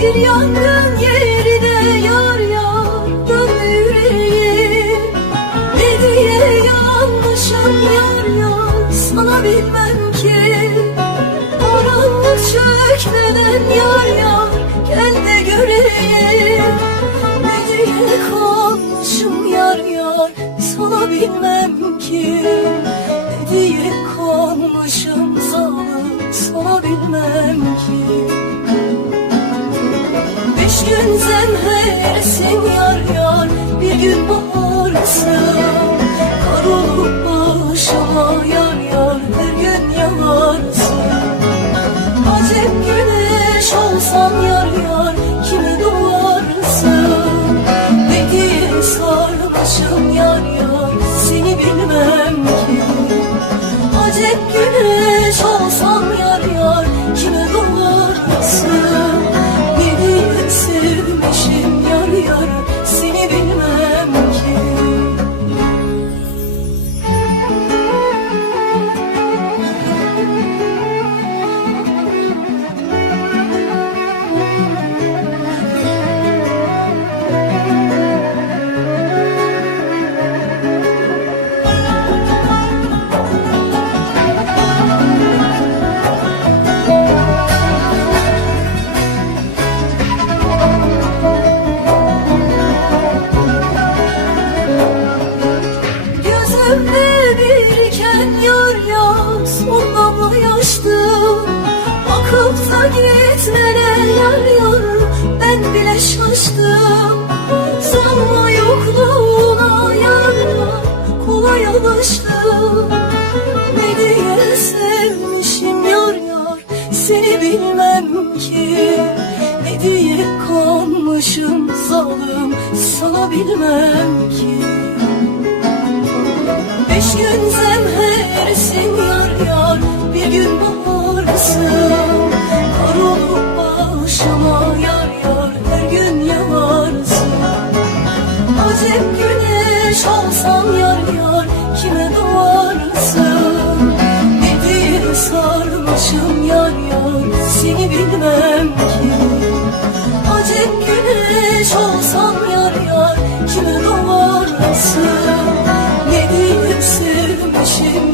Bir yangın yeride yar yar dönme yüreğim Ne diye yanmışım yar yar sana bilmem ki. Karanlık çökmeden yar yar gel de göreyim. Ne diye kalmışım yar yar sana bilmem ki. Ne diye kalmışım zalim sana bilmem ki. Beş gün zemhersin yar yar Bir gün baharsın Kar olup başıma yar yar Her gün yağarsın Acep güneş olsam yar yar bile şaştım Sanma yokluğuna yar yar Kolay alıştım. Ne diye sevmişim yar yar Seni bilmem ki. Ne diye kanmışım zalim Sana bilmem ki. Beş gün zemhersin yar yar Bir gün baharsın Yanmış yar yar kime doğarsın Nedir sarmışım yar yar seni bilmem ki. Acem güneş olsan yar yar kime doğarsın Nedir sevmişim